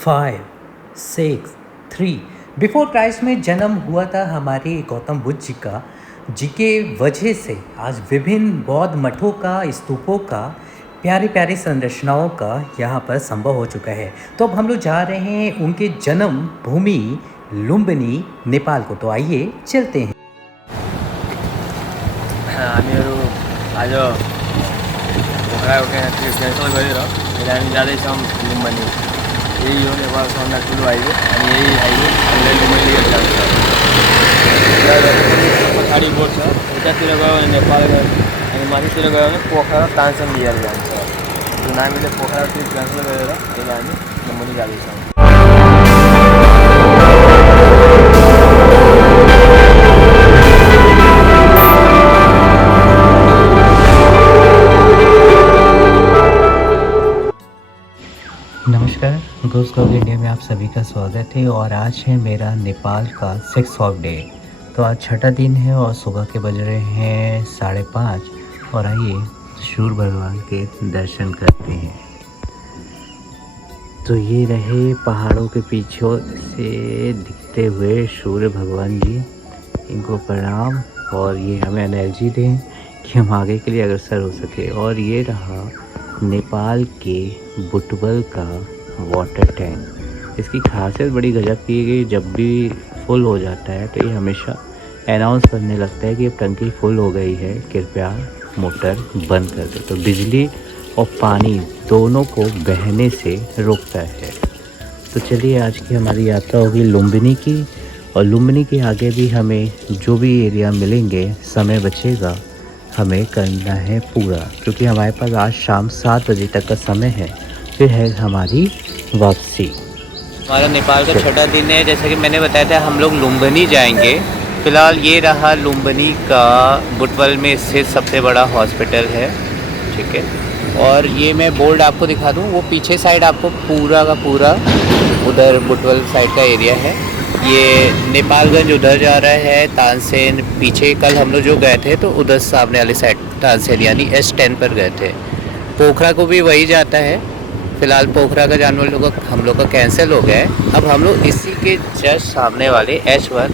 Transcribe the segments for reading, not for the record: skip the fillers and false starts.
5, 6, 3 before Christ में जन्म हुआ था हमारे गौतम बुद्ध जी का, जिनके वजह से आज विभिन्न बौद्ध मठों का, स्तूपों का, प्यारी प्यारी संरचनाओं का यहाँ पर संभव हो चुका है। तो अब हम लोग जा रहे हैं उनके जन्म भूमि लुम्बिनी नेपाल को। तो आइए चलते हैं। हामीहरू आज पोखरा उठेर क्यान्सल गरेर अहिले हामी जाँदैछौँ लुम्बिनी। यही हो नेपाल सबभन्दा ठुलो हाइवे अनि यही हाइवे हामीलाई लुम्बिनी लिएर जान्छ। पछाडि बोर्ड छ, यतातिर गयो भने नेपाल गयो अनि माथितिर गयो भने पोखरा तानसेन लिएर जान्छ। जुन हामीले पोखरा ट्रिप क्यान्सल गरेर अहिले हामी लुम्बिनी जाँदैछौँ। नमस्कार, गोस गॉग इंडिया में आप सभी का स्वागत है। और आज है मेरा नेपाल का 6th डे। तो आज छठा दिन है और सुबह के बज रहे हैं 5:30। और आइए सूर्य भगवान के दर्शन करते हैं। तो ये रहे पहाड़ों के पीछे से दिखते हुए सूर्य भगवान जी, इनको प्रणाम। और ये हमें एनर्जी दें कि हम आगे के लिए अग्रसर हो सके। और ये रहा नेपाल के बुटवल का वाटर टैंक। इसकी खासियत बड़ी गजब की गई, जब भी फुल हो जाता है तो ये हमेशा अनाउंस करने लगता है कि अब टंकी फुल हो गई है, कृपया मोटर बंद कर दे। तो बिजली और पानी दोनों को बहने से रोकता है। तो चलिए, आज की हमारी यात्रा होगी लुम्बिनी की। और लुम्बिनी के आगे भी हमें जो भी एरिया मिलेंगे, समय बचेगा, हमें करना है पूरा, क्योंकि हमारे पास आज शाम 7 बजे तक का समय है, फिर है हमारी वापसी। हमारा नेपाल का छठा दिन है। जैसे कि मैंने बताया था, हम लोग लुम्बिनी जाएंगे। फ़िलहाल ये रहा लुम्बिनी का बुटवल में स्थित सबसे बड़ा हॉस्पिटल है, ठीक है। और ये मैं बोर्ड आपको दिखा दूँ, वो पीछे साइड आपको पूरा का पूरा उधर बुटवल साइड का एरिया है। ये नेपालगंज उधर जा रहा है, तानसेन पीछे कल हम लोग जो गए थे तो उधर सामने वाली साइड तानसेन यानी S10 पर गए थे। पोखरा को भी वही जाता है। फ़िलहाल पोखरा का जाने वाले हम लोग का कैंसिल हो गया है। अब हम लोग इसी के जस्ट सामने वाले H1,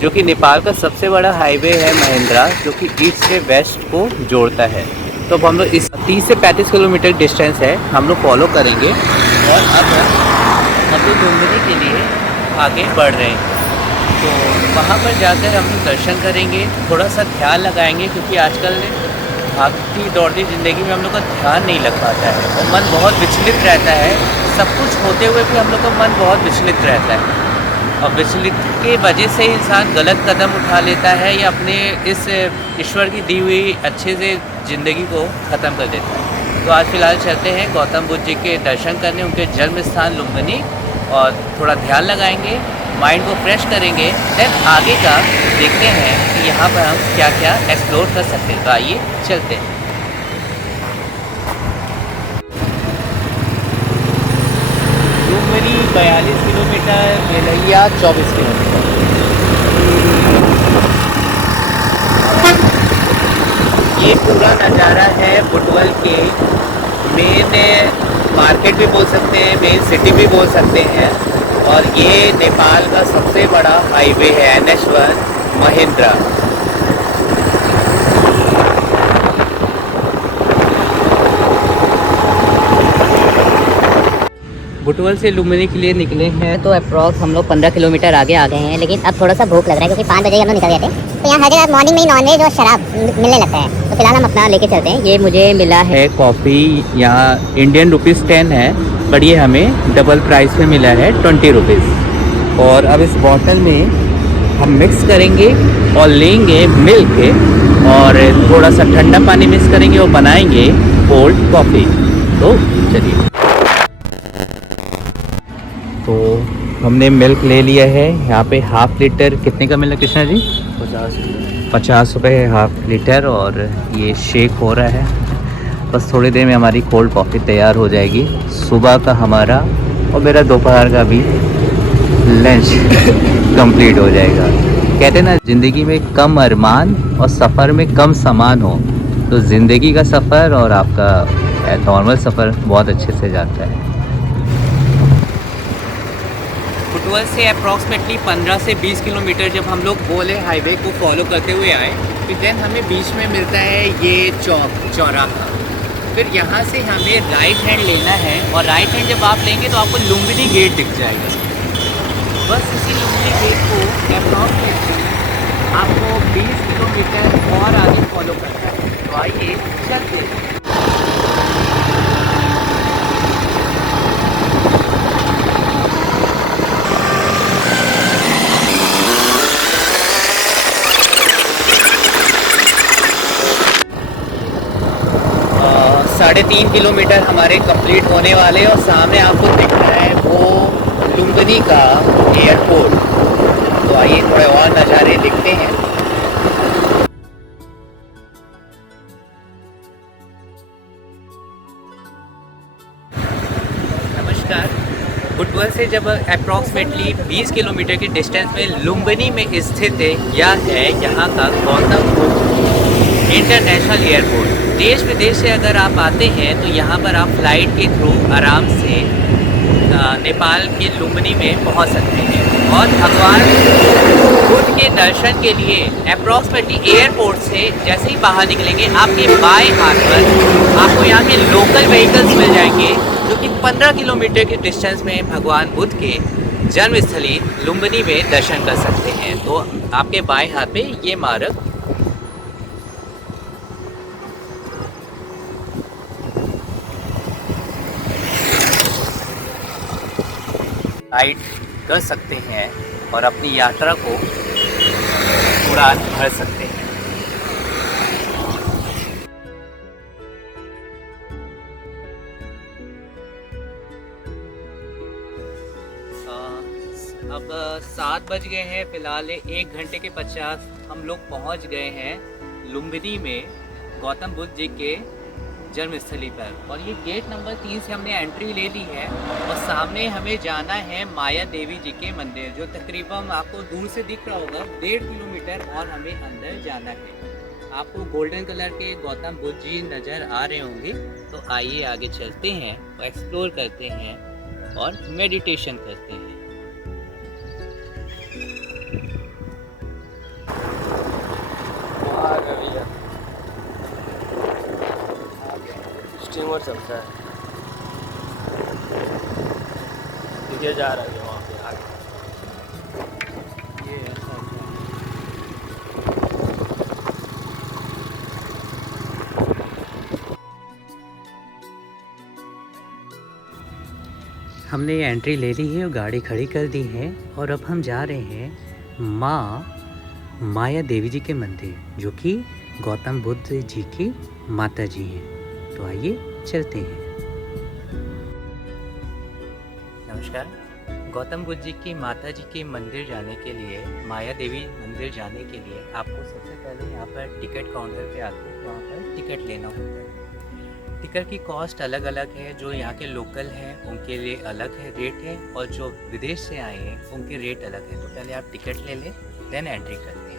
जो कि नेपाल का सबसे बड़ा हाईवे है महिंद्रा, जो कि ईस्ट से वेस्ट को जोड़ता है। तो अब हम लोग इस 30 से 35 किलोमीटर डिस्टेंस है, हम लोग फॉलो करेंगे। और अब हम लोग लुम्बिनी के लिए आगे बढ़ रहे हैं। तो वहाँ पर जाकर हम लोग दर्शन करेंगे, थोड़ा सा ध्यान लगाएंगे, क्योंकि आजकल भागती दौड़ती ज़िंदगी में हम लोग का ध्यान नहीं लग पाता है और मन बहुत विचलित रहता है। सब कुछ होते हुए भी हम लोग का मन बहुत विचलित रहता है, और विचलित के वजह से इंसान गलत कदम उठा लेता है या अपने इस ईश्वर की दी हुई अच्छे से ज़िंदगी को ख़त्म कर देता है। तो आज फ़िलहाल चलते हैं गौतम बुद्ध जी के दर्शन करने, उनके जन्म स्थान लुम्बिनी, और थोड़ा ध्यान लगाएंगे, माइंड को फ्रेश करेंगे। देन आगे का देखते हैं कि यहाँ पर हम क्या क्या एक्सप्लोर कर सकते हैं। तो आइए चलते हैं। Lumbini 42 kilometre, Belahiya 24 kilometre. ये पूरा नज़ारा है बुटवल के मेन मार्केट भी बोल सकते हैं, मेन सिटी भी बोल सकते हैं। और ये नेपाल का सबसे बड़ा हाईवे है, NH1 महिंद्रा। बुटवल से लुम्बिनी के लिए निकले हैं। तो अप्रॉक्स हम लोग 15 किलोमीटर आगे आ गए हैं, लेकिन अब थोड़ा सा भूख लग रहा है, क्योंकि 5 बजे हम लोग निकल गए थे। तो यहाँ हर जगह मॉर्निंग में ही नॉनवेज और शराब मिलने लगता है। तो फिलहाल हम अपना लेके चलते हैं। ये मुझे मिला है कॉफ़ी, यहाँ इंडियन रुपीज़ 10 है, बट ये हमें डबल प्राइस में मिला है 20 रुपीज़। और अब इस बॉटल में हम मिक्स करेंगे और लेंगे मिल्क, और थोड़ा सा ठंडा पानी मिक्स करेंगे और बनाएंगे कोल्ड कॉफ़ी। तो चलिए। तो हमने मिल्क ले लिया है। यहाँ पे हाफ़ लीटर कितने का मिला कृष्णा जी? 50 रुपये हाफ़ लीटर। और ये शेक हो रहा है, बस थोड़ी देर में हमारी कोल्ड कॉफ़ी तैयार हो जाएगी। सुबह का हमारा और मेरा दोपहर का भी लंच कंप्लीट हो जाएगा। कहते हैं ना, ज़िंदगी में कम अरमान और सफ़र में कम सामान हो, तो ज़िंदगी का सफ़र और आपका नॉर्मल सफ़र बहुत अच्छे से जाता है। बुटवल से अप्रॉक्सीमेटली 15 से 20 किलोमीटर जब हम लोग बोले हाईवे को फॉलो करते हुए आए, फिर देन हमें बीच में मिलता है ये चौराहा। फिर यहाँ से हमें राइट हैंड लेना है और राइट हैंड जब आप लेंगे तो आपको लुम्बिनी गेट दिख जाएगा। बस इसी लुम्बिनी गेट को अप्रॉक्सीमेटली आपको 20 किलोमीटर और आगे फॉलो करना है। तो आइए चलते हैं। साढ़े 3 किलोमीटर हमारे कंप्लीट होने वाले और सामने आपको दिख रहा है वो लुम्बिनी का एयरपोर्ट। तो आइए थोड़े और नज़ारे दिखते हैं। नमस्कार। बुटवल से जब अप्रॉक्सीमेटली 20 किलोमीटर की डिस्टेंस में लुम्बिनी में स्थित यह है यहाँ का गौतम बुद्ध इंटरनेशनल एयरपोर्ट। देश विदेश से अगर आप आते हैं तो यहाँ पर आप फ्लाइट के थ्रू आराम से नेपाल के लुम्बिनी में पहुँच सकते हैं और भगवान बुद्ध के दर्शन के लिए अप्रॉक्सीमेटली एयरपोर्ट से जैसे ही बाहर निकलेंगे आपके बाएं हाथ पर आपको यहाँ के लोकल व्हीकल्स मिल जाएंगे जो कि 15 किलोमीटर के डिस्टेंस में भगवान बुद्ध के जन्मस्थली लुम्बिनी में दर्शन कर सकते हैं। तो आपके बाएं हाथ पे ये मार्ग गाइड कर सकते हैं और अपनी यात्रा को उड़ान भर सकते हैं। अब 7 बज गए हैं। फिलहाल 1 घंटे के पश्चात हम लोग पहुंच गए हैं लुम्बिनी में गौतम बुद्ध जी के जन्मस्थली पर और ये गेट नंबर 3 से हमने एंट्री ले ली है और सामने हमें जाना है माया देवी जी के मंदिर जो तकरीबन आपको दूर से दिख रहा होगा 1.5 किलोमीटर और हमें अंदर जाना है। आपको गोल्डन कलर के गौतम बुद्ध जी नज़र आ रहे होंगे। तो आइए आगे चलते हैं और एक्सप्लोर करते हैं और मेडिटेशन करते हैं। स्टीमर चलता है, ये जा रहा है वहाँ पे आगे। ये ऐसा हमने ये एंट्री ले ली है और गाड़ी खड़ी कर दी है और अब हम जा रहे हैं माया देवी जी के मंदिर जो कि गौतम बुद्ध जी की माता जी हैं। तो आइए चलते हैं। नमस्कार। गौतम बुद्ध जी की माता जी के मंदिर जाने के लिए, माया देवी मंदिर जाने के लिए आपको सबसे पहले यहाँ पर टिकट काउंटर पे आके वहाँ पर टिकट लेना होता है। टिकट की कॉस्ट अलग अलग है। जो यहाँ के लोकल हैं उनके लिए अलग है रेट है और जो विदेश से आए हैं उनके रेट अलग है। तो पहले आप टिकट ले लें देन एंट्री करते हैं।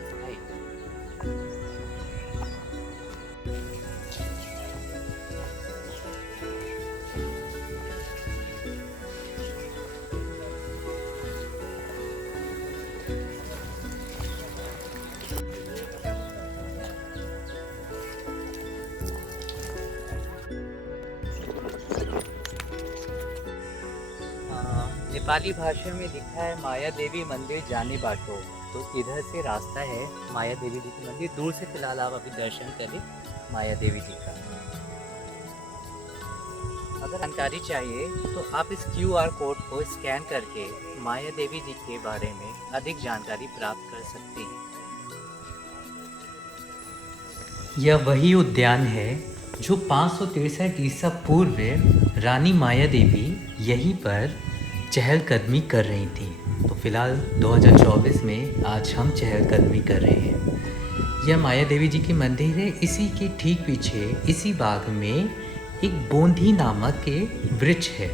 नेपाली भाषा में लिखा है माया देवी मंदिर जाने बाटो। तो इधर से रास्ता है माया देवी जी के मंदिर। दूर से फिलहाल आप अभी दर्शन करें माया देवी जी का। अगर जानकारी चाहिए तो आप इस QR कोड को स्कैन करके माया देवी जी के बारे में अधिक जानकारी प्राप्त कर सकते हैं। यह वही उद्यान है जो 563 ईसा पूर्व रानी माया देवी यहीं पर चहलकदमी कर रही थी। तो फिलहाल 2024 में आज हम चहलकदमी कर रहे हैं। यह माया देवी जी की मंदिर है। इसी के ठीक पीछे इसी बाग में एक बोंधी नामक के वृक्ष है।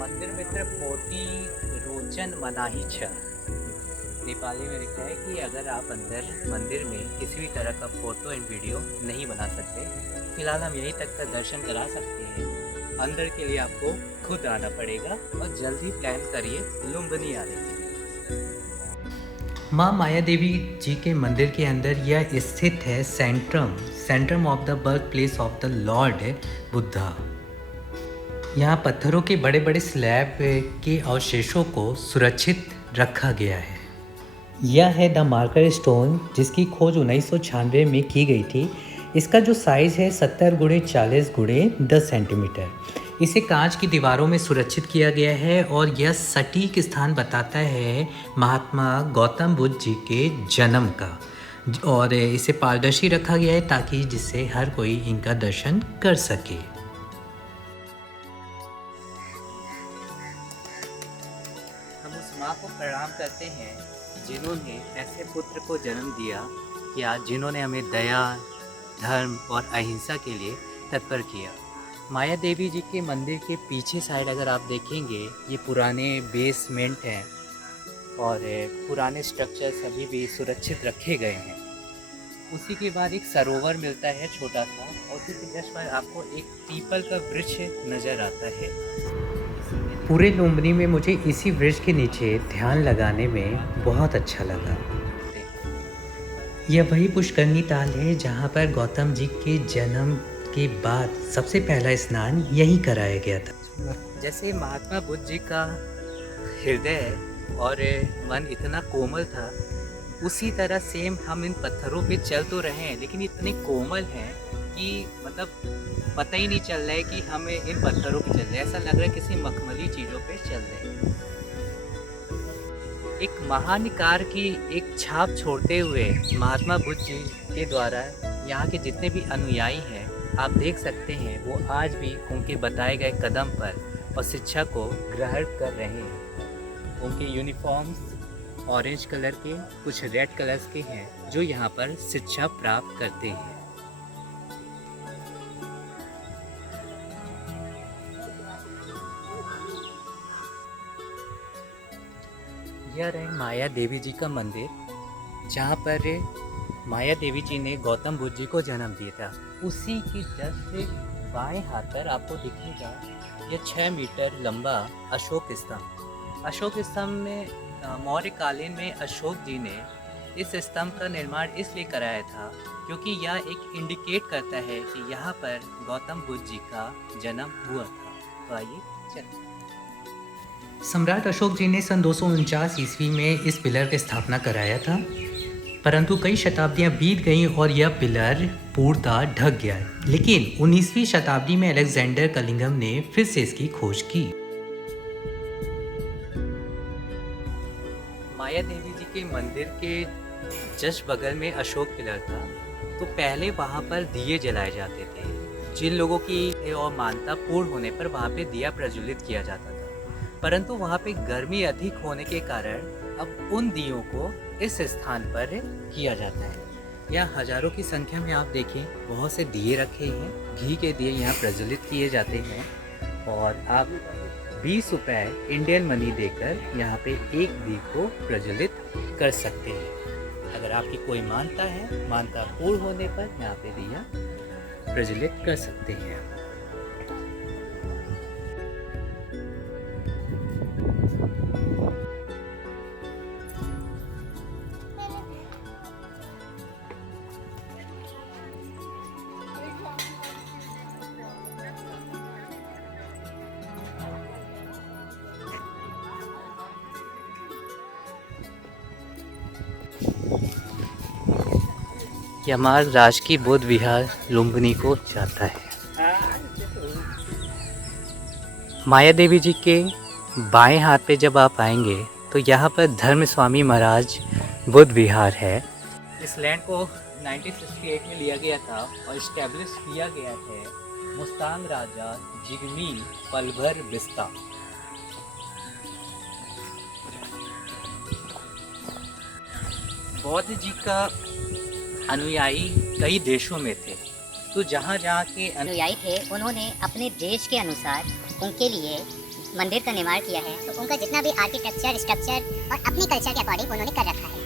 मंदिर मित्र पोती रोचन मनाही छ नेपाली में लिखा है कि अगर आप अंदर मंदिर में किसी भी तरह का फ़ोटो एंड वीडियो नहीं बना सकते, फ़िलहाल हम यहीं तक का दर्शन करा सकते हैं। अंदर के लिए आपको खुद आना पड़ेगा और जल्दी प्लान करिए लुम्बिनी आने के लिए। माँ माया देवी जी के मंदिर के अंदर यह स्थित है Centrum of the birth place of the Lord Buddha. यहाँ पत्थरों के बड़े बड़े स्लैब के अवशेषों को सुरक्षित रखा गया है। यह है द मार्कर स्टोन, जिसकी खोज 1996 में की गई थी। इसका जो साइज़ है 70 × 40 × 10 सेंटीमीटर। इसे कांच की दीवारों में सुरक्षित किया गया है और यह सटीक स्थान बताता है महात्मा गौतम बुद्ध जी के जन्म का, और इसे पारदर्शी रखा गया है ताकि जिससे हर कोई इनका दर्शन कर सके। हम उस माँ को प्रणाम करते हैं जिन्होंने ऐसे पुत्र को जन्म दिया या जिन्होंने हमें दया, धर्म और अहिंसा के लिए तत्पर किया। माया देवी जी के मंदिर के पीछे साइड अगर आप देखेंगे, ये पुराने बेसमेंट हैं और पुराने स्ट्रक्चर्स अभी भी सुरक्षित रखे गए हैं। उसी के बाद एक सरोवर मिलता है छोटा सा, और उसी के जस्ट पर आपको एक पीपल का वृक्ष नज़र आता है। पूरे लुम्बिनी में मुझे इसी वृक्ष के नीचे ध्यान लगाने में बहुत अच्छा लगा। यह वही पुष्करनी ताल है जहाँ पर गौतम जी के जन्म के बाद सबसे पहला स्नान यहीं कराया गया था। जैसे महात्मा बुद्ध जी का हृदय और मन इतना कोमल था, उसी तरह सेम हम इन पत्थरों पे चल तो रहे हैं, लेकिन इतने कोमल हैं कि मतलब पता ही नहीं चल रहा है कि हमें इन पत्थरों पे चल रहे हैं। ऐसा लग रहा है किसी मखमली चीज़ों पे चल रहे हैं। एक महान कार की एक छाप छोड़ते हुए महात्मा बुद्ध जी के द्वारा यहाँ के जितने भी अनुयायी हैं, आप देख सकते हैं वो आज भी उनके बताए गए कदम पर और शिक्षा को ग्रहण कर रहे हैं। उनके यूनिफॉर्म्स ऑरेंज कलर के, कुछ रेड कलर्स के हैं, जो यहाँ पर शिक्षा प्राप्त करते हैं। यह रहे माया देवी जी का मंदिर, जहाँ पर माया देवी जी ने गौतम बुद्ध जी को जन्म दिया था। उसी की जस्ट बाएं हाथ पर आपको दिखेगा यह 6 मीटर लंबा अशोक स्तंभ। अशोक स्तंभ में मौर्य कालीन में अशोक जी ने इस स्तंभ का निर्माण इसलिए कराया था क्योंकि यह एक इंडिकेट करता है कि यहाँ पर गौतम बुद्ध जी का जन्म हुआ था। तो आइए चलिए। सम्राट अशोक जी ने सन 249 ईस्वी में इस पिलर की स्थापना कराया था, परंतु कई शताब्दियां बीत गईं और यह पिलर पूर्णतः ढक गया। लेकिन 19वीं शताब्दी में अलेक्जेंडर कलिंगम ने फिर से इसकी खोज की। माया देवी जी के मंदिर के जस्ट बगल में अशोक पिलर था, तो पहले वहाँ पर दिए जलाए जाते थे। जिन लोगों की और मान्यता पूर्ण होने पर वहाँ पे दिया प्रज्वलित किया जाता था, परंतु वहाँ पे गर्मी अधिक होने के कारण अब उन दियों को इस स्थान पर किया जाता है। यहाँ हजारों की संख्या में आप देखें बहुत से दिए रखे हैं। घी के दिए यहाँ प्रज्वलित किए जाते हैं और आप 20 रुपये इंडियन मनी देकर यहाँ पे एक दिए को प्रज्वलित कर सकते हैं। अगर आपकी कोई मान्यता है, मान्यता पूर्ण होने पर यहाँ पे दिया प्रज्वलित कर सकते हैं। यह मार्ग राजकीय बौद्ध विहार लुम्बिनी को जाता है। माया देवी जी के बाएं हाथ पे जब आप आएंगे तो यहाँ पर धर्म स्वामी महाराज बुद्ध विहार है। इस लैंड को 1968 में लिया गया था और इस्टेब्लिश किया गया है मुस्तांग राजा जिग्मी पलभर बिस्ता। बौद्ध जी का अनुयायी कई देशों में थे, तो जहाँ जहाँ के अनुयायी थे उन्होंने अपने देश के अनुसार उनके लिए मंदिर का निर्माण किया है तो उनका जितना भी आर्किटेक्चर स्ट्रक्चर और अपने कल्चर के अकॉर्डिंग उन्होंने कर रखा है।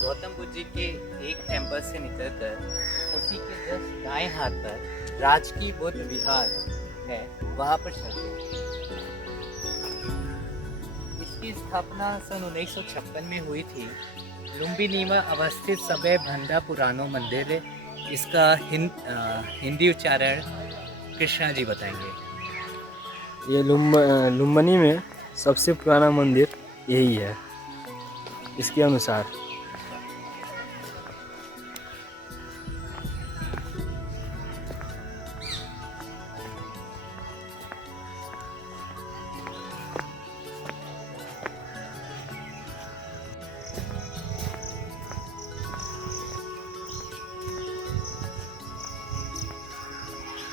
गौतम बुद्ध जी के एक टेम्पल से निकलकर उसी के जस्ट दाएं हाथ पर राजकीय बुद्ध विहार है, वहाँ पर चलते हैं। इसकी स्थापना सन 1956 में हुई थी। लुम्बिनी में अवस्थित सबे भंडा पुरानो मंदिर है। इसका हिंदी उच्चारण कृष्णा जी बताएंगे। ये लुम्बिनी में सबसे पुराना मंदिर यही है इसके अनुसार।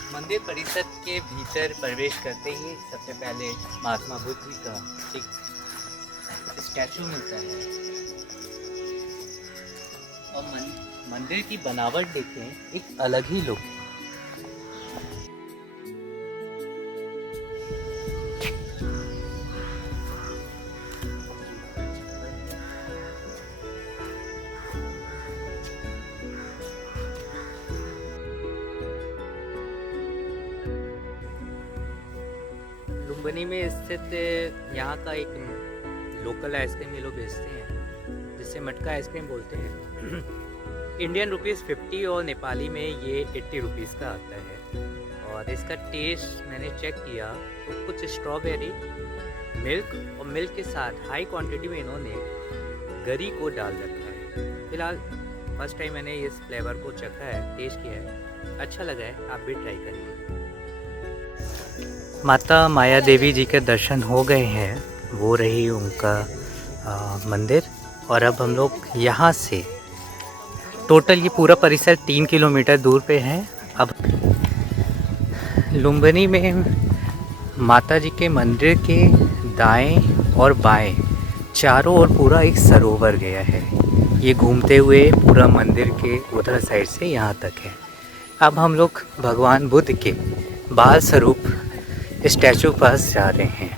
मंदिर परिसर के भीतर प्रवेश करते ही सबसे पहले महात्मा बुद्ध जी का एक स्टैचू मिलता है और मंदिर की बनावट देखें, एक अलग ही लुक है। लुम्बिनी में स्थित यहाँ का एक लोकल आइसक्रीम ये लोग बेचते हैं जिसे मटका आइसक्रीम बोलते हैं। इंडियन रुपीज़ 50 और नेपाली में ये 80 रुपीज़ का आता है। और इसका टेस्ट मैंने चेक किया तो कुछ स्ट्रॉबेरी मिल्क और मिल्क के साथ हाई क्वांटिटी में इन्होंने गरी को डाल रखा है। फिलहाल फर्स्ट टाइम मैंने इस फ्लेवर को चखा है, टेस्ट किया है, अच्छा लगा है, आप भी ट्राई करिए। माता माया देवी जी के दर्शन हो गए हैं, वो रही उनका मंदिर। और अब हम लोग यहाँ से टोटल ये पूरा परिसर 3 किलोमीटर दूर पे है। अब लुम्बिनी में माता जी के मंदिर के दाएं और बाएं चारों ओर पूरा एक सरोवर गया है। ये घूमते हुए पूरा मंदिर के उधर साइड से यहाँ तक है। अब हम लोग भगवान बुद्ध के बाल स्वरूप स्टैचू पास जा रहे हैं।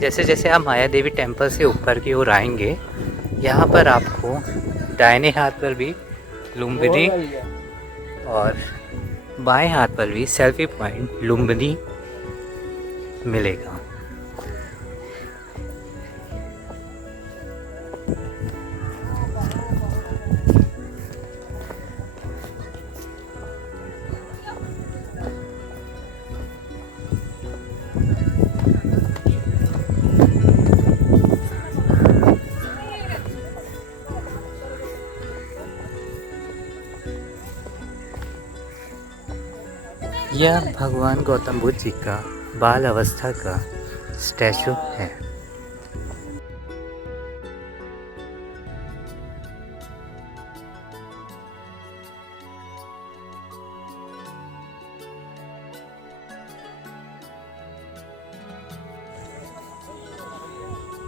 जैसे जैसे आप माया देवी टेम्पल से ऊपर की ओर आएंगे, यहाँ पर आपको दाहिने हाथ पर भी लुम्बिनी और बाएं हाथ पर भी सेल्फी पॉइंट लुम्बिनी मिलेगा। यह भगवान गौतम बुद्ध जी का बाल अवस्था का स्टैचू है।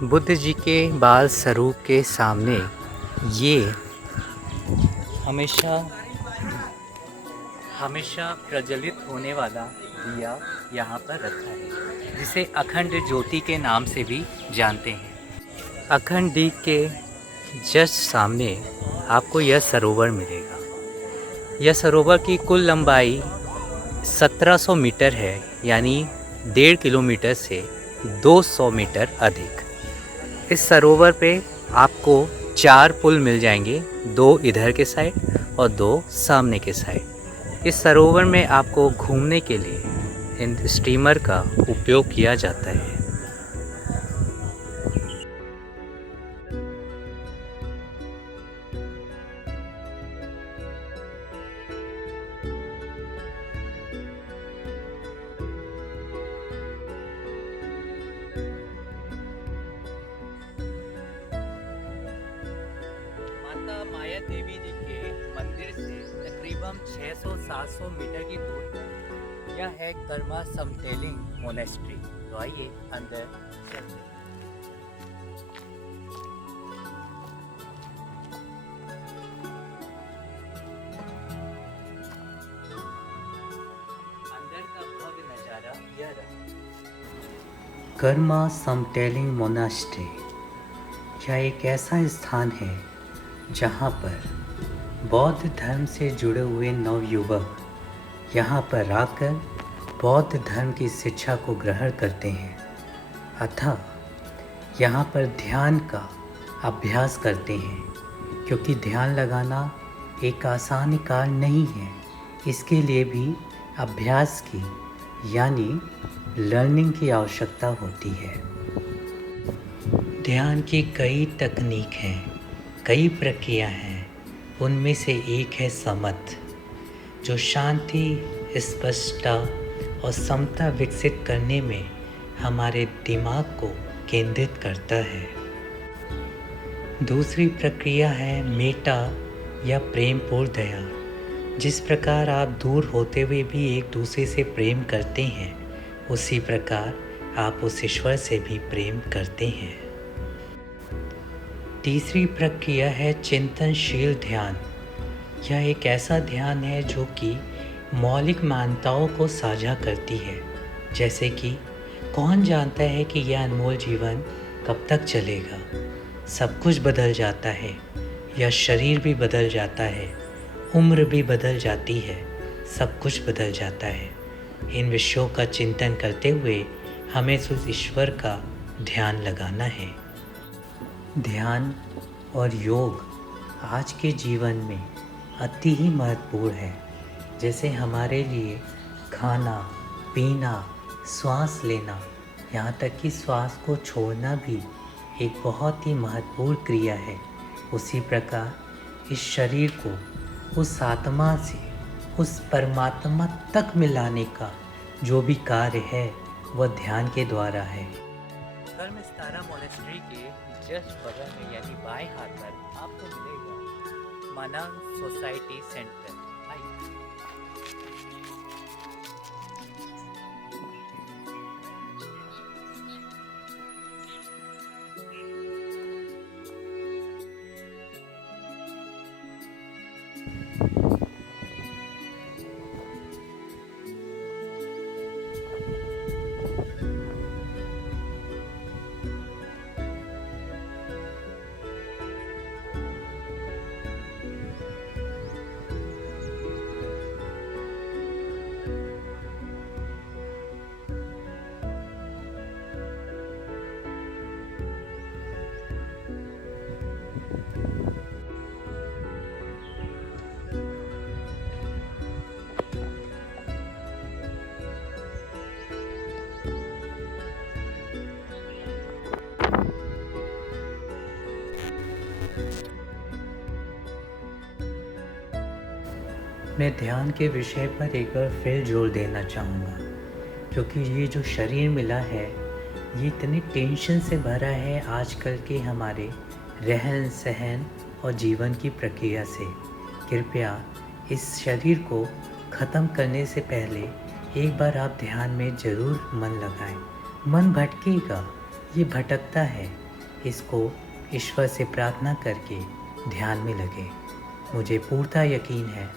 बुद्ध जी के बाल स्वरूप के सामने ये हमेशा प्रज्वलित होने वाला दिया यहाँ पर रखा है, जिसे अखंड ज्योति के नाम से भी जानते हैं। अखंड दीप के जस्ट सामने आपको यह सरोवर मिलेगा। यह सरोवर की कुल लंबाई 1700 मीटर है, यानी 1.5 किलोमीटर से 200 मीटर अधिक। इस सरोवर पे आपको 4 पुल मिल जाएंगे, 2 इधर के साइड और 2 सामने के साइड। इस सरोवर में आपको घूमने के लिए इन स्टीमर का उपयोग किया जाता है। देवी जी के मंदिर से तकरीबन 600-700 मीटर की दूरी पर यह है कर्मा समतेलिंग मोनेस्ट्री। तो आइए अंदर चलते हैं। अंदर का भव्य नज़ारा यह रहा। कर्मा समतेलिंग मोनास्ट्री यह एक ऐसा स्थान है जहाँ पर बौद्ध धर्म से जुड़े हुए नवयुवक यहाँ पर आकर बौद्ध धर्म की शिक्षा को ग्रहण करते हैं, अतः यहाँ पर ध्यान का अभ्यास करते हैं, क्योंकि ध्यान लगाना एक आसान कार्य नहीं है। इसके लिए भी अभ्यास की यानी लर्निंग की आवश्यकता होती है। ध्यान की कई तकनीक हैं, कई प्रक्रिया हैं। उनमें से एक है समत, जो शांति, स्पष्टता और समता विकसित करने में हमारे दिमाग को केंद्रित करता है। दूसरी प्रक्रिया है मेटा या प्रेमपूर्ण दया। जिस प्रकार आप दूर होते हुए भी एक दूसरे से प्रेम करते हैं, उसी प्रकार आप उस ईश्वर से भी प्रेम करते हैं। तीसरी प्रक्रिया है चिंतनशील ध्यान। यह एक ऐसा ध्यान है जो कि मौलिक मान्यताओं को साझा करती है, जैसे कि कौन जानता है कि यह अनमोल जीवन कब तक चलेगा, सब कुछ बदल जाता है, यह शरीर भी बदल जाता है, उम्र भी बदल जाती है, सब कुछ बदल जाता है। इन विषयों का चिंतन करते हुए हमें उस ईश्वर का ध्यान लगाना है। ध्यान और योग आज के जीवन में अति ही महत्वपूर्ण है। जैसे हमारे लिए खाना, पीना, श्वास लेना, यहाँ तक कि श्वास को छोड़ना भी एक बहुत ही महत्वपूर्ण क्रिया है। उसी प्रकार इस शरीर को उस आत्मा से उस परमात्मा तक मिलाने का जो भी कार्य है वह ध्यान के द्वारा है। कर्मस्तारा मोनेस्ट्री के जस्ट बगल में यानी बाएं हाथ पर आपको मिलेगा मनांग सोसाइटी सेंटर। मैं ध्यान के विषय पर एक बार फिर जोर देना चाहूँगा, क्योंकि ये जो शरीर मिला है ये इतनी टेंशन से भरा है आजकल के हमारे रहन सहन और जीवन की प्रक्रिया से। कृपया इस शरीर को ख़त्म करने से पहले एक बार आप ध्यान में ज़रूर मन लगाएं। मन भटकेगा, ये भटकता है, इसको ईश्वर से प्रार्थना करके ध्यान में लगे। मुझे पूर्णतः यकीन है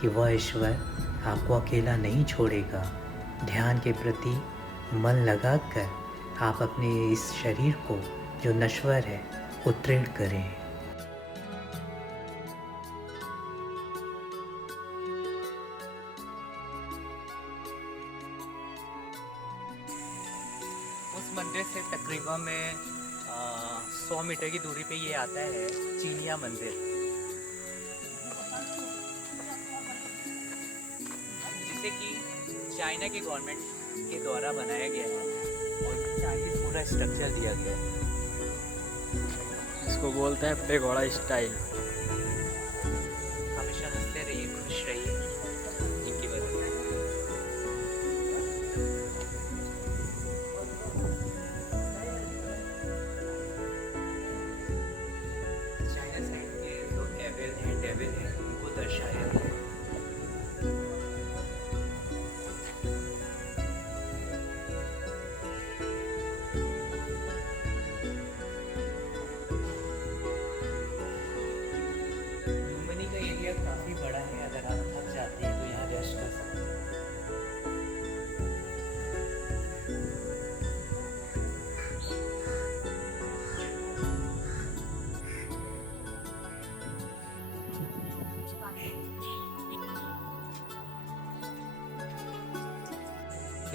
कि वह ईश्वर आपको अकेला नहीं छोड़ेगा। ध्यान के प्रति मन लगाकर आप अपने इस शरीर को जो नश्वर है उत्तीर्ण करें। उस मंदिर से तकरीबन में 100 मीटर की दूरी पे ये आता है चीनिया मंदिर, जिसे कि चाइना की गवर्नमेंट के द्वारा बनाया गया है और चाइनीज पूरा स्ट्रक्चर दिया गया है। इसको बोलते हैं पेगोड़ा स्टाइल। हमेशा हंसते रहिए, खुश रहिए, इनकी वजह से। चाइना साइड के तो एविल एंड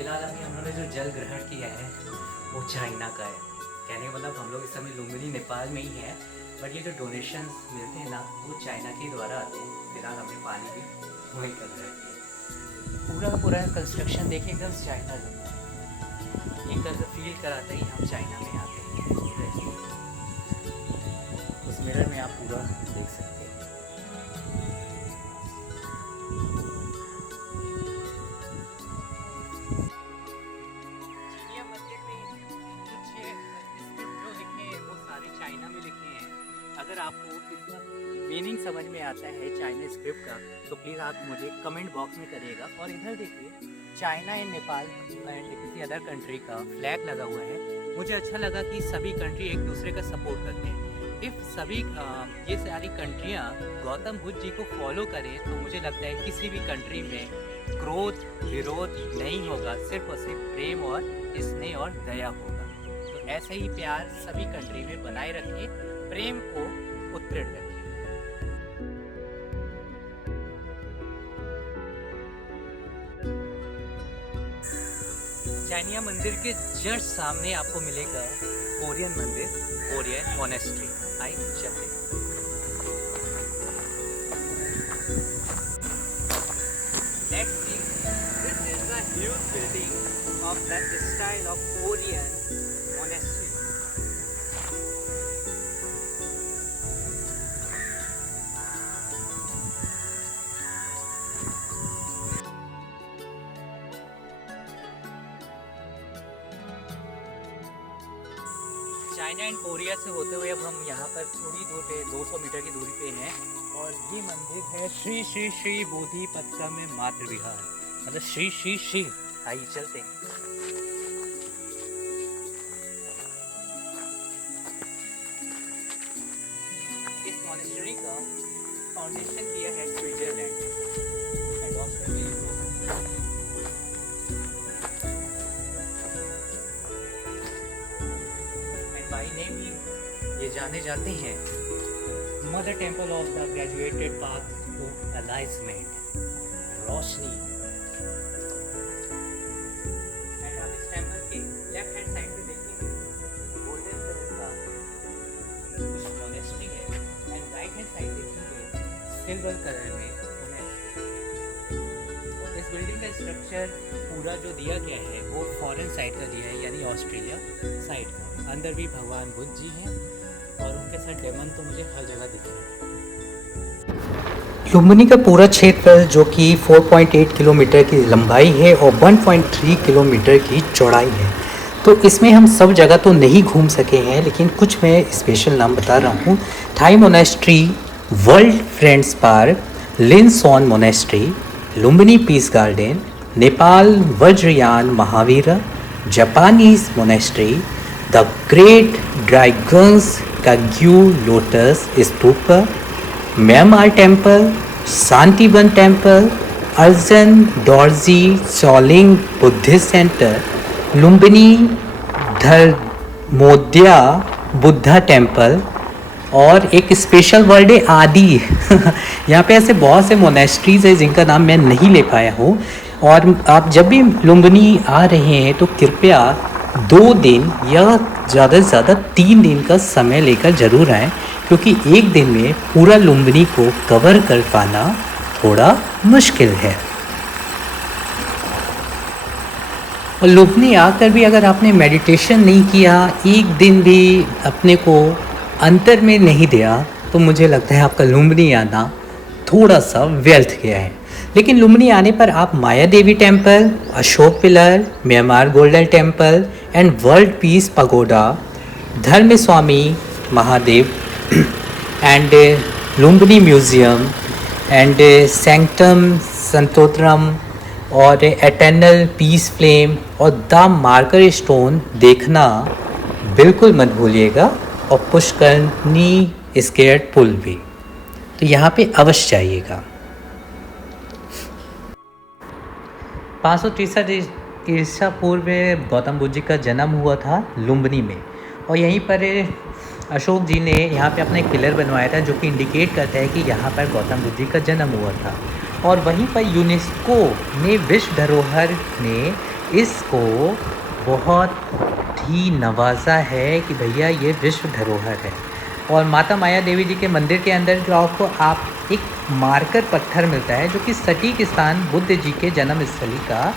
फिलहाल अभी हम लोगों ने जो जल ग्रहण किया है वो चाइना का है। कहने का मतलब हम लोग इस समय लुम्बिनी नेपाल में ही हैं, बट ये जो डोनेशंस मिलते हैं ना वो चाइना के द्वारा आते हैं। फिलहाल हमने पानी भी वहीं का ग्रहण किया। पूरा पूरा कंस्ट्रक्शन देखिए एकदम चाइना लुक, एक तरह से फील कराता ही हम चाइना में आते हैं। उस मिरर में आप पूरा देख सकते हैं। चाइना में लिखे हैं। अगर आपको इसका मीनिंग समझ में आता है चाइनीज स्क्रिप्ट का तो प्लीज़ आप मुझे कमेंट बॉक्स में करिएगा। और इधर देखिए चाइना एंड नेपाल एंड किसी अदर कंट्री का फ्लैग लगा हुआ है। मुझे अच्छा लगा कि सभी कंट्री एक दूसरे का सपोर्ट करते हैं। इफ़ सभी ये सारी कंट्रियाँ गौतम बुद्ध जी को फॉलो करें तो मुझे लगता है किसी भी कंट्री में क्रोध विरोध नहीं होगा, सिर्फ और सिर्फ प्रेम और स्नेह और दया होगा। तो ऐसे ही प्यार सभी कंट्री में बनाए रखिए, प्रेम को उत्कृष्ट रखिए। चाइनिया मंदिर के जस्ट सामने आपको मिलेगा कोरियन मंदिर, कोरियन मोनेस्ट्री। आई चलते। Let's see. This is the huge building of the style of Korean monastery. China and Korea से होते हुए अब हम यहाँ पर थोड़ी दूर पे 200 मीटर की दूरी पे हैं और ये मंदिर है श्री श्री श्री बोधिपत्रम मातृ विहार, मतलब श्री श्री श्री। आइए चलते हैं। इस मॉनेस्ट्री का फाउंडेशन किया है Switzerland and Australia. By name ही ये जाने जाते हैं mother temple of the graduated path to enlightenment, रोशनी। एंड आप इस टेम्पल के लेफ्ट हैंड साइड पे देखेंगे गोल्डन कलर का कुछ मोनेस्ट्री है एंड राइट हैंड साइड देखेंगे सिल्वर कलर में मोनेस्ट्री। तो इस बिल्डिंग का स्ट्रक्चर पूरा जो दिया गया है वो फॉरेन साइड का दिया है, यानी ऑस्ट्रेलिया साइड का। अंदर भी भगवान बुद्ध जी हैं और उनके साथ डेमन तो मुझे हर जगह दिख रहा है। लुम्बिनी का पूरा क्षेत्र जो कि 4.8 किलोमीटर की लंबाई है और 1.3 किलोमीटर की चौड़ाई है, तो इसमें हम सब जगह तो नहीं घूम सके हैं, लेकिन कुछ मैं स्पेशल नाम बता रहा हूँ। Thai monastery, world friends park, Linh Son monastery, Lumbini peace garden, Nepal Vajrayana Mahavir, Japanese monastery, the great dragons Kagyu lotus stupa, Myanmar temple, Shantivan temple, Urgyen Dorjee Choling Buddhist centre, Lumbini Dharmodaya Buddha temple और एक स्पेशल वर्ड है आदि। यहाँ पे ऐसे बहुत से मोनेस्ट्रीज है जिनका नाम मैं नहीं ले पाया हूँ। और आप जब भी लुम्बिनी आ रहे हैं तो कृपया 2 दिन या ज़्यादा से ज़्यादा 3 दिन का समय लेकर ज़रूर आएँ, क्योंकि एक दिन में पूरा लुम्बिनी को कवर कर पाना थोड़ा मुश्किल है। और लुम्बिनी आकर भी अगर आपने मेडिटेशन नहीं किया, एक दिन भी अपने को अंतर में नहीं दिया, तो मुझे लगता है आपका लुम्बिनी आना थोड़ा सा व्यर्थ गया है। लेकिन लुम्बिनी आने पर आप Maya Devi temple, Ashoka pillar, Myanmar golden temple and world peace pagoda, Dharma Swami Mahadev and Lumbini museum and sanctum sanctorum और एटर्नल पीस फ्लेम और द मार्कर स्टोन देखना बिल्कुल मत भूलिएगा। और पुष्करनी स्केर्ड पुल भी, तो यहाँ पे अवश्य जाइएगा। 563 ईसा पूर्व में गौतम बुद्ध जी का जन्म हुआ था लुम्बिनी में, और यहीं पर अशोक जी ने यहाँ पे अपना एक पिलर बनवाया था जो कि इंडिकेट करता है कि यहाँ पर गौतम बुद्ध जी का जन्म हुआ था। और वहीं पर यूनेस्को ने विश्व धरोहर ने इसको बहुत ही नवाजा है कि भैया ये विश्व धरोहर है। और माता माया देवी जी के मंदिर के अंदर जो आप एक मार्कर पत्थर मिलता है जो कि सटीक स्थान बुद्ध जी के जन्म स्थली का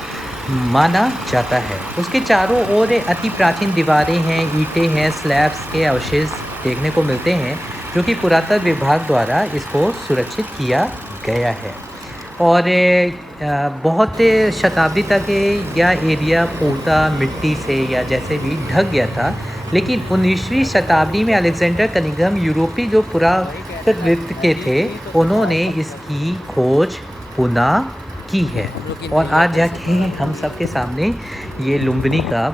माना जाता है। उसके चारों ओर अति प्राचीन दीवारें हैं, ईंटें हैं, स्लैब्स के अवशेष देखने को मिलते हैं जो कि पुरातत्व विभाग द्वारा इसको सुरक्षित किया गया है। और बहुत शताब्दी तक यह एरिया पूर्णतः मिट्टी से या जैसे भी ढक गया था, लेकिन 19वीं शताब्दी में अलेक्जेंडर कनिंघम यूरोपीय जो पुरातत्वविद के थे उन्होंने इसकी खोज पुनः की है। और आज जाके हम सबके सामने ये लुम्बिनी का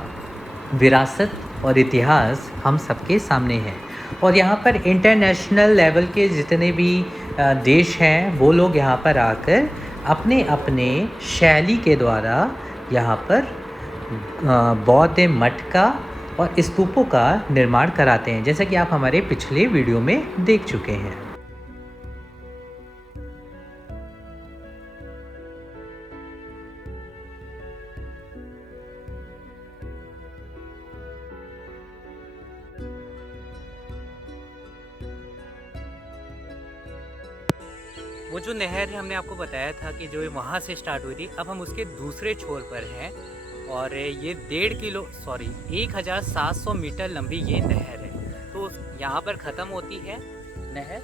विरासत और इतिहास हम सबके सामने है। और यहाँ पर इंटरनेशनल लेवल के जितने भी देश हैं वो लोग यहाँ पर आकर अपने अपने शैली के द्वारा यहाँ पर बौद्ध मठ का और स्तूपों का निर्माण कराते हैं, जैसा कि आप हमारे पिछले वीडियो में देख चुके हैं। वो जो नहर है हमने आपको बताया था कि जो वहाँ से स्टार्ट हुई थी, अब हम उसके दूसरे छोर पर हैं और ये 1700 मीटर लंबी ये नहर है। तो यहाँ पर ख़त्म होती है नहर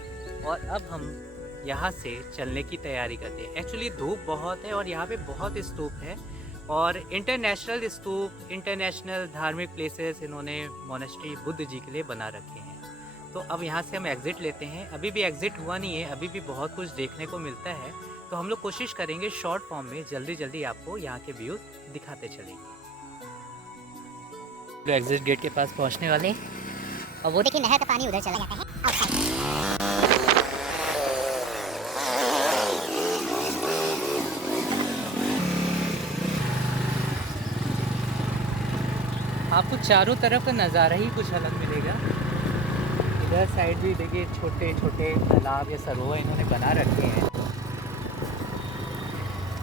और अब हम यहाँ से चलने की तैयारी करते हैं। एक्चुअली धूप बहुत है और यहाँ पे बहुत स्तूप है और इंटरनेशनल स्तूप, इंटरनेशनल धार्मिक प्लेसेस इन्होंने मोनेस्ट्री बुद्ध जी के लिए बना रखे हैं। तो अब यहाँ से हम एग्ज़िट लेते हैं। अभी भी एग्ज़िट हुआ नहीं है, अभी भी बहुत कुछ देखने को मिलता है, तो हम लोग कोशिश करेंगे शॉर्ट फॉर्म में जल्दी जल्दी आपको यहाँ के व्यू दिखाते चलेंगे। तो एग्ज़िट गेट के पास पहुँचने वाले और वो देखिए नहर का पानी उधर चला जाता है आउटसाइड। आपको चारों तरफ का नज़ारा ही कुछ अलग मिलेगा। इधर साइड भी देखिए छोटे छोटे तालाब या सरोवर इन्होंने बना रखे हैं।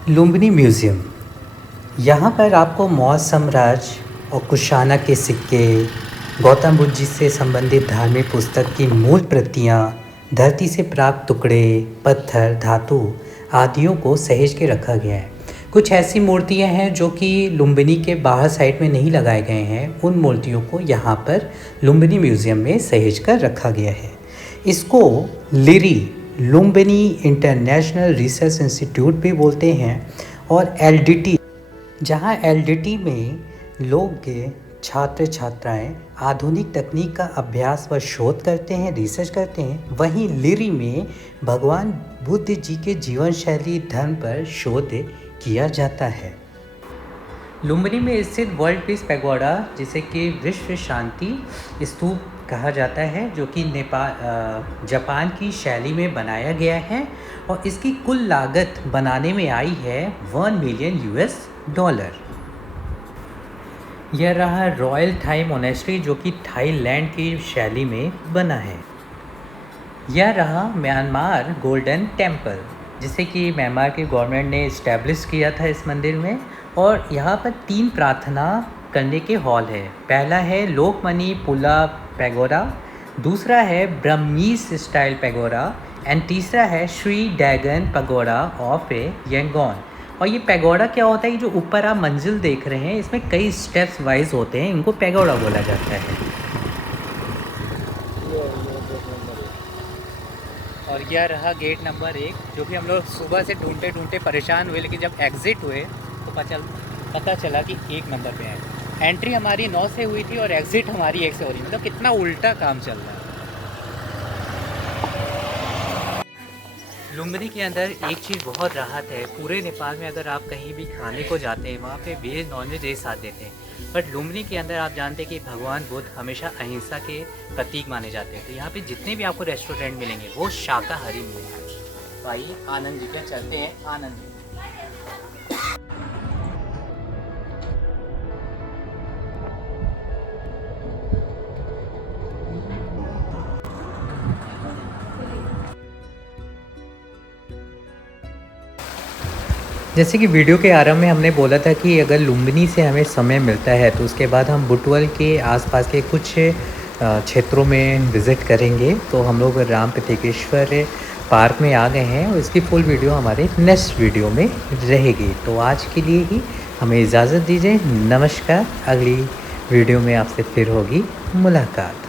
लुम्बिनी म्यूज़ियम, यहाँ पर आपको मौर्य साम्राज्य और कुशाना के सिक्के, गौतम बुद्ध जी से संबंधित धार्मिक पुस्तक की मूल प्रतियाँ, धरती से प्राप्त टुकड़े, पत्थर, धातु आदियों को सहेज के रखा गया है। कुछ ऐसी मूर्तियाँ हैं जो कि लुम्बिनी के बाहर साइड में नहीं लगाए गए हैं, उन मूर्तियों को यहाँ पर लुम्बिनी म्यूज़ियम में सहेज कर रखा गया है। इसको लिरी लुम्बिनी इंटरनेशनल रिसर्च इंस्टीट्यूट भी बोलते हैं और एलडीटी, जहाँ एलडीटी में लोग छात्र छात्राएं आधुनिक तकनीक का अभ्यास व शोध करते हैं, रिसर्च करते हैं, वहीं लिरी में भगवान बुद्ध जी के जीवन शैली धर्म पर शोध किया जाता है। लुम्बिनी में स्थित वर्ल्ड पीस पैगोडा, जिसे कि विश्व शांति स्तूप कहा जाता है, जो कि जापान की शैली में बनाया गया है और इसकी कुल लागत बनाने में आई है $1 मिलियन। यह रहा रॉयल थाई मोनेस्ट्री जो कि थाईलैंड की शैली में बना है। यह रहा म्यांमार गोल्डन टेम्पल, जिसे कि म्यांमार की गवर्नमेंट ने इस्टेब्लिश किया था इस मंदिर में। और यहाँ पर 3 प्रार्थना करने के हॉल है। पहला है लोकमणि पुला पैगोडा, दूसरा है ब्रह्मीस स्टाइल पैगोडा एंड तीसरा है Shri dragon pagoda of Yangon. और ये पैगोडा क्या होता है, जो ऊपर आप मंजिल देख रहे हैं इसमें कई स्टेप्स वाइज होते हैं, इनको पैगोडा बोला जाता है। और यह रहा गेट नंबर 1, जो कि हम लोग सुबह से ढूंढते ढूंढते परेशान हुए, लेकिन जब एग्ज़िट हुए तो पता चला कि 1 नंबर पे है। एंट्री हमारी 9 से हुई थी और एग्ज़िट हमारी 1 से हो रही, मतलब कितना उल्टा काम चल रहा है। लुम्बिनी के अंदर एक चीज़ बहुत राहत है, पूरे नेपाल में अगर आप कहीं भी खाने को जाते हैं वहाँ पे वेज नॉनवेज एक साथ देते हैं, बट लुम्बिनी के अंदर आप जानते हैं कि भगवान बुद्ध हमेशा अहिंसा के प्रतीक माने जाते हैं। तो यहाँ पे जितने भी आपको रेस्टोरेंट मिलेंगे वो शाकाहारी मिलेंगे। तो आइए आनंद जी के चलते हैं। आनंद जी, जैसे कि वीडियो के आरंभ में हमने बोला था कि अगर लुम्बिनी से हमें समय मिलता है तो उसके बाद हम बुटवल के आसपास के कुछ क्षेत्रों में विज़िट करेंगे। तो हम लोग राम प्रत्येकेश्वर पार्क में आ गए हैं और इसकी फुल वीडियो हमारे नेक्स्ट वीडियो में रहेगी। तो आज के लिए ही हमें इजाज़त दीजिए। नमस्कार। अगली वीडियो में आपसे फिर होगी मुलाकात।